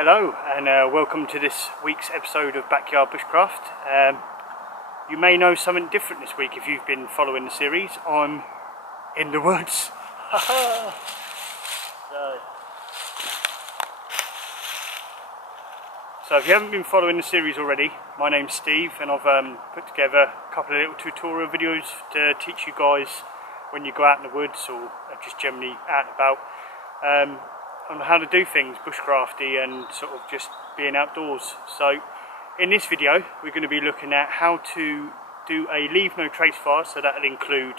Hello and welcome to this week's episode of Backyard Bushcraft. You may know something different this week if you've been following the series. I'm in the woods. So if you haven't been following the series already, my name's Steve and I've put together a couple of little tutorial videos to teach you guys when you go out in the woods or just generally out and about on how to do things bushcrafty and sort of just being outdoors. So in this video we're going to be looking at how to do a leave no trace fire, so that'll include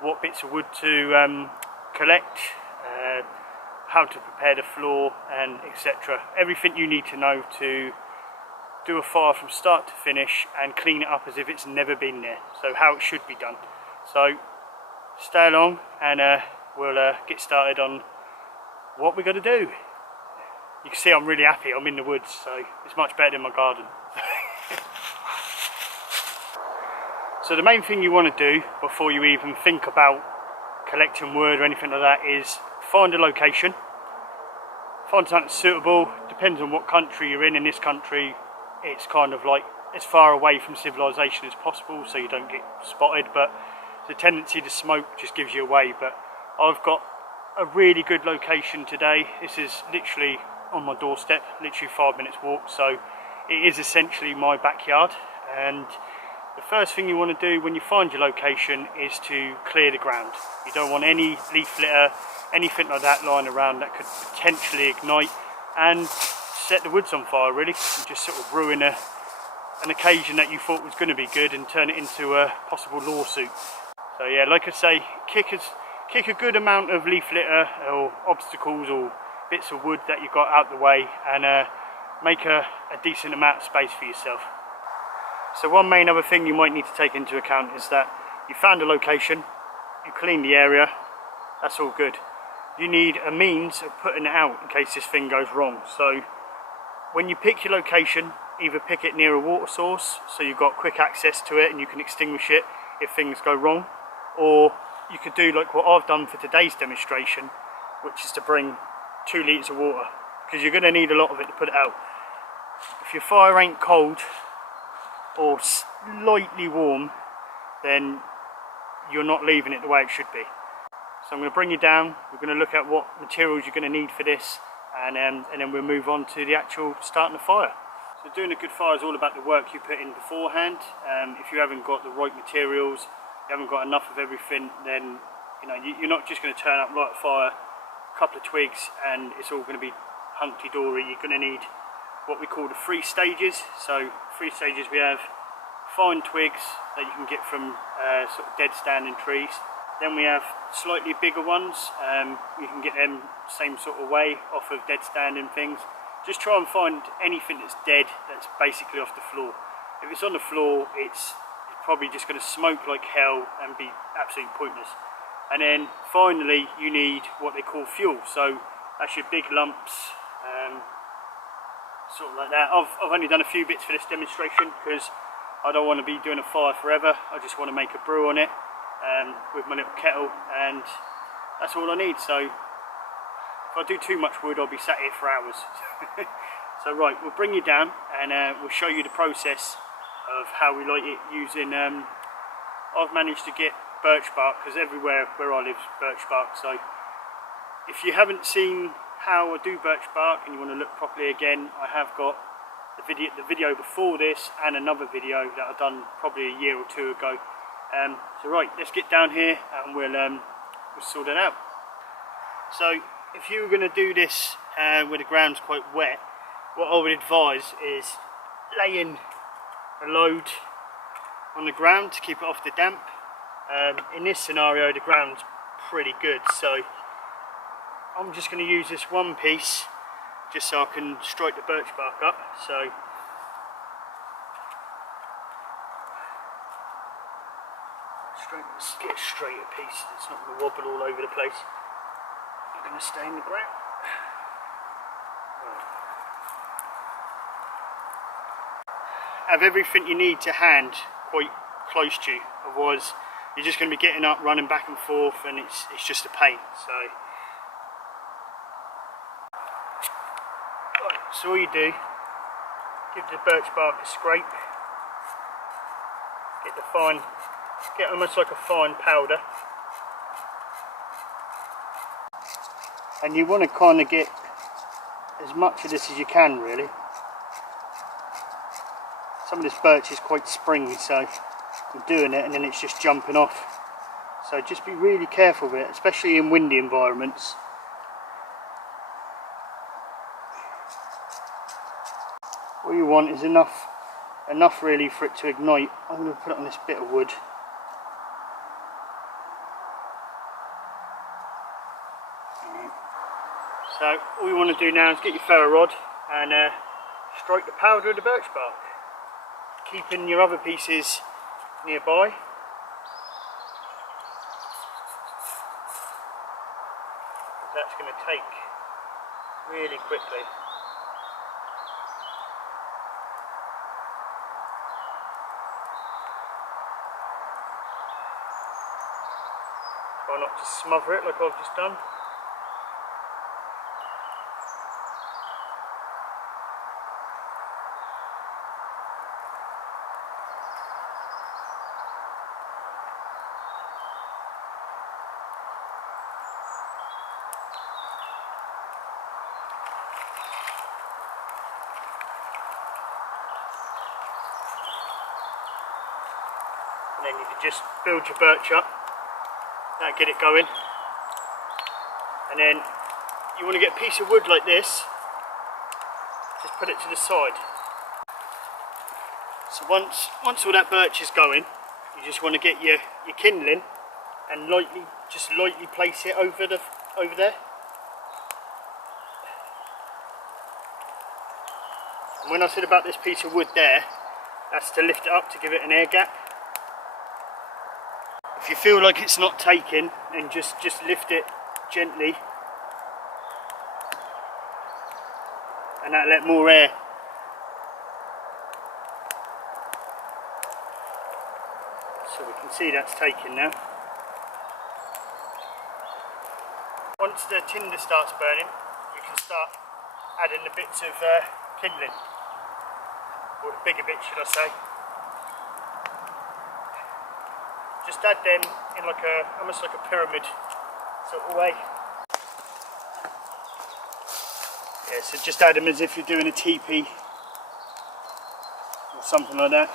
what bits of wood to collect, how to prepare the floor, and etc. Everything you need to know to do a fire from start to finish and clean it up as if it's never been there, so how it should be done. So stay along and we'll get started on what we're going to do. You can see I'm really happy. I'm in the woods, so it's much better than my garden. So the main thing you want to do before you even think about collecting wood or anything like that is find a location, find something suitable. Depends on what country you're in. In this country it's kind of like as far away from civilization as possible so you don't get spotted, but the tendency to smoke just gives you away. But I've got a really good location today. This is literally on my doorstep, literally 5 minutes walk, so it is essentially my backyard. And the first thing you want to do when you find your location is to clear the ground. You don't want any leaf litter, anything like that lying around that could potentially ignite and set the woods on fire, really, and just sort of ruin an occasion that you thought was going to be good and turn it into a possible lawsuit. So yeah, like I say, kick a good amount of leaf litter or obstacles or bits of wood that you got out the way, and make a decent amount of space for yourself. So one main other thing you might need to take into account is that you found a location, you clean the area, that's all good. You need a means of putting it out in case this thing goes wrong. So when you pick your location, either pick it near a water source so you've got quick access to it and you can extinguish it if things go wrong, or you could do like what I've done for today's demonstration, which is to bring 2 litres of water, because you're going to need a lot of it to put it out. If your fire ain't cold or slightly warm, then you're not leaving it the way it should be. So I'm going to bring you down, we're going to look at what materials you're going to need for this, and then we'll move on to the actual starting the fire. So doing a good fire is all about the work you put in beforehand. If you haven't got the right materials, you haven't got enough of everything, then you're not just going to turn up, light a fire, a couple of twigs, and it's all going to be hunky-dory. You're going to need what we call the 3 stages. So 3 stages, we have fine twigs that you can get from sort of dead standing trees. Then we have slightly bigger ones. You can get them same sort of way off of dead standing things. Just try and find anything that's dead, that's basically off the floor. If it's on the floor, it's probably just going to smoke like hell and be absolutely pointless. And then finally you need what they call fuel. So that's your big lumps, sort of like that. I've only done a few bits for this demonstration because I don't want to be doing a fire forever. I just want to make a brew on it with my little kettle, and that's all I need. So if I do too much wood, I'll be sat here for hours. So right, we'll bring you down and we'll show you the process of how we light it using, I've managed to get birch bark, because everywhere where I live is birch bark. So if you haven't seen how I do birch bark and you want to look properly again, I have got the video before this and another video that I've done probably a year or 2 ago. So right, let's get down here and we'll sort it out. So if you were going to do this where the ground's quite wet, what I would advise is laying a load on the ground to keep it off the damp. In this scenario the ground's pretty good, so I'm just going to use this one piece just so I can strike the birch bark up. So get a straighter piece, it's not going to wobble all over the place. It's going to stay in the ground. Have everything you need to hand quite close to you, otherwise you're just going to be getting up, running back and forth, and it's just a pain. So So all you do, give the birch bark a scrape, get almost like a fine powder, and you want to kind of get as much of this as you can really. Some of this birch is quite springy, so I'm doing it and then it's just jumping off. So just be really careful with it, especially in windy environments. All you want is enough really for it to ignite. I'm going to put it on this bit of wood. So all you want to do now is get your ferro rod and strike the powder of the birch bark, keeping your other pieces nearby. That's going to take really quickly. Try not to smother it like I've just done. And then you can just build your birch up, that'll get it going. And then you want to get a piece of wood like this, just put it to the side. So once all that birch is going, you just want to get your kindling and just lightly place it over there. And when I said about this piece of wood there, that's to lift it up to give it an air gap. If you feel like it's not taking, then just lift it gently, and that'll let more air. So we can see that's taking now. Once the tinder starts burning, you can start adding the bits of kindling, or the bigger bits should I say. Just add them in almost like a pyramid sort of way. Yeah, so just add them as if you're doing a teepee or something like that.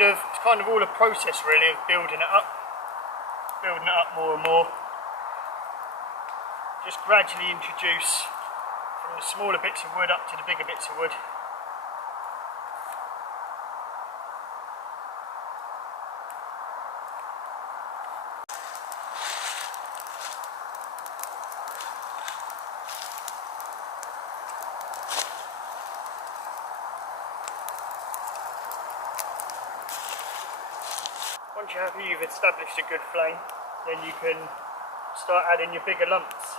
It's kind of all a process really of building it up more and more. Just gradually introduce from the smaller bits of wood up to the bigger bits of wood. Once you're happy you've established a good flame, then you can start adding your bigger lumps.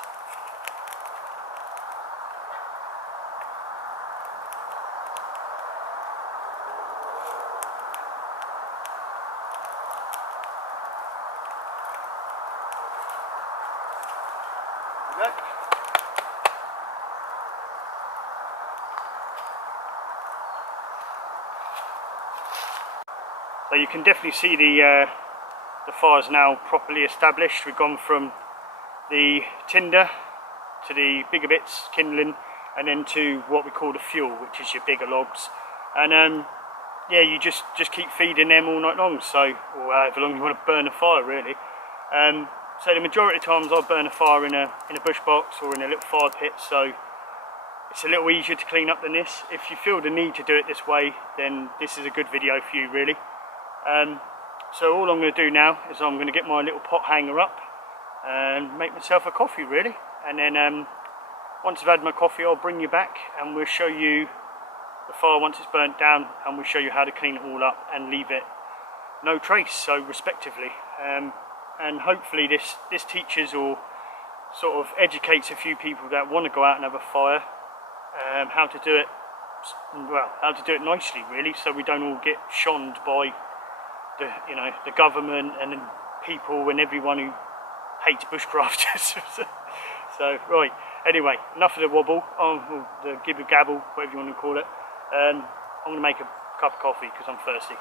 Okay. So you can definitely see the fire's now properly established. We've gone from the tinder to the bigger bits, kindling, and then to what we call the fuel, which is your bigger logs. And yeah, you just keep feeding them all night long, so, or however long you want to burn a fire really. So the majority of times I burn a fire in a bush box or in a little fire pit, so it's a little easier to clean up than this. If you feel the need to do it this way, then this is a good video for you really. So all I'm going to do now is I'm going to get my little pot hanger up and make myself a coffee really, and then once I've had my coffee I'll bring you back and we'll show you the fire once it's burnt down, and we'll show you how to clean it all up and leave it no trace, so respectively. and hopefully this teaches or sort of educates a few people that want to go out and have a fire, how to do it, well, how to do it nicely really, so we don't all get shunned by the government and then people and everyone who hates bushcrafters. So right, anyway, enough of the wobble, or the gibber gabble, whatever you want to call it. I'm going to make a cup of coffee because I'm thirsty.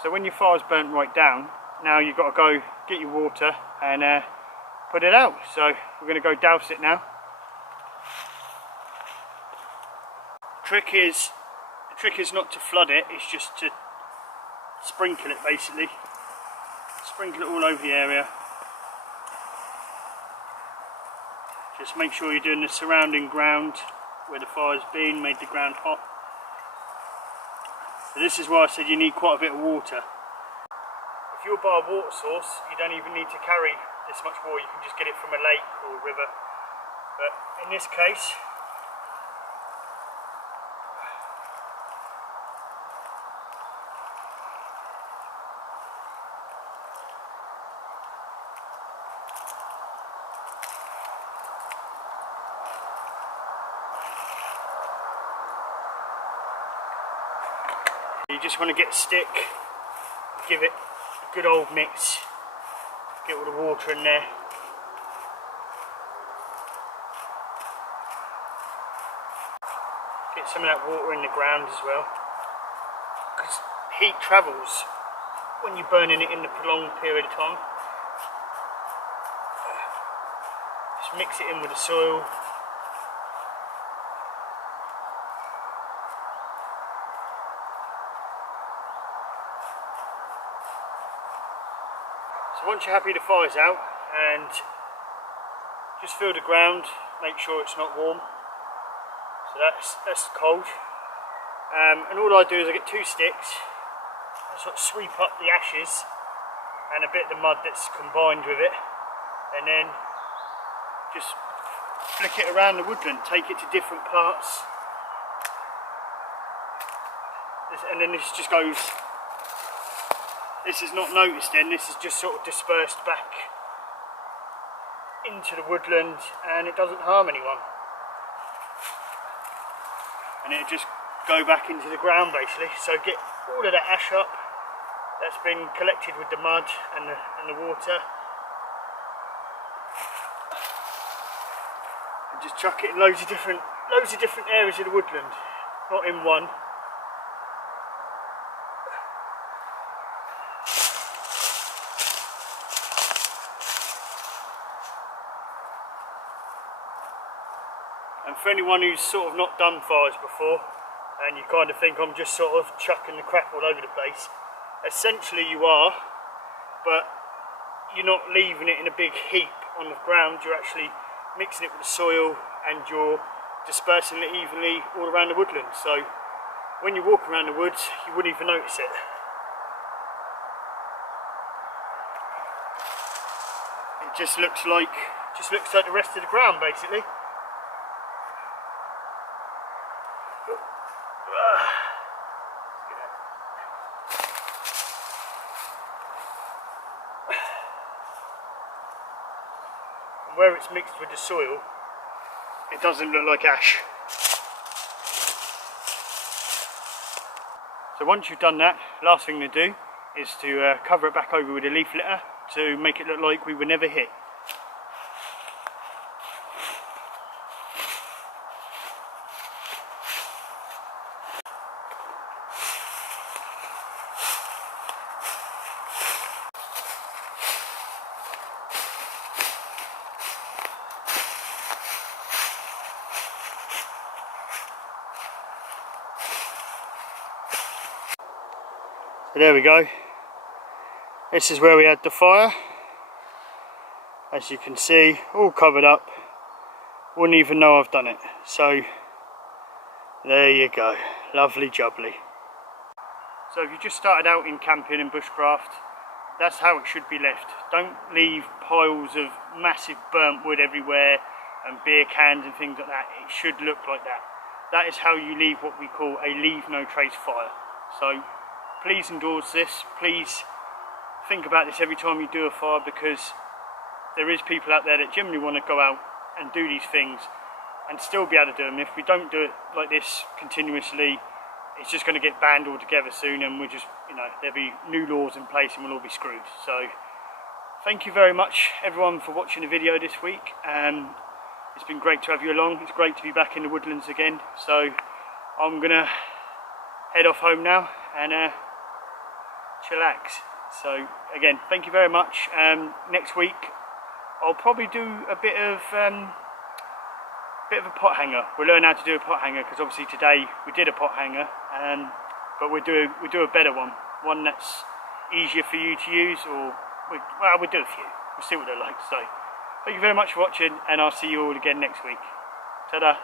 So when your fire's burnt right down, now you've got to go get your water and put it out. So we're going to go douse it now. The trick is not to flood it, it's just to sprinkle it basically. Sprinkle it all over the area. Just make sure you're doing the surrounding ground where the fire's been, made the ground hot. So this is why I said you need quite a bit of water. If you're by a water source, you don't even need to carry this much water, you can just get it from a lake or a river. But in this case, you just want to get a stick, give it a good old mix, get all the water in there. Get some of that water in the ground as well, because heat travels when you're burning it in a prolonged period of time. Just mix it in with the soil. So once you're happy the fire's out, and just feel the ground, make sure it's not warm. So that's cold. And all I do is I get 2 sticks, I sort of sweep up the ashes and a bit of the mud that's combined with it, and then just flick it around the woodland, take it to different parts. And then this just goes. This is not noticed then, this is just sort of dispersed back into the woodland and it doesn't harm anyone. And it'll just go back into the ground basically. So get all of that ash up that's been collected with the mud and the water. And just chuck it in loads of different areas of the woodland, not in one. And for anyone who's sort of not done fires before, and you kind of think I'm just sort of chucking the crap all over the place, essentially you are, but you're not leaving it in a big heap on the ground, you're actually mixing it with the soil and you're dispersing it evenly all around the woodland. So when you walk around the woods, you wouldn't even notice it. It just looks like the rest of the ground basically. where it's mixed with the soil, it doesn't look like ash. So once you've done that, last thing to do is to cover it back over with a leaf litter to make it look like we were never hit. So there we go. This is where we had the fire. As you can see, all covered up. Wouldn't even know I've done it. So there you go. Lovely jubbly. So if you just started out in camping and bushcraft, that's how it should be left. Don't leave piles of massive burnt wood everywhere and beer cans and things like that. It should look like that. That is how you leave what we call a leave no trace fire. So please endorse this. Please think about this every time you do a fire, because there is people out there that generally want to go out and do these things and still be able to do them. If we don't do it like this continuously, it's just going to get banned altogether soon, and we'll just, you know, there'll be new laws in place and we'll all be screwed. So thank you very much everyone for watching the video this week. It's been great to have you along. It's great to be back in the woodlands again. So I'm gonna head off home now and chillax. So again, thank you very much. Next week I'll probably do a bit of a pot hanger. We'll learn how to do a pot hanger, because obviously today we did a pot hanger, but we'll do a better one that's easier for you to use, or we'll do a few. We'll see what they're like. So thank you very much for watching, and I'll see you all again next week. Ta-da.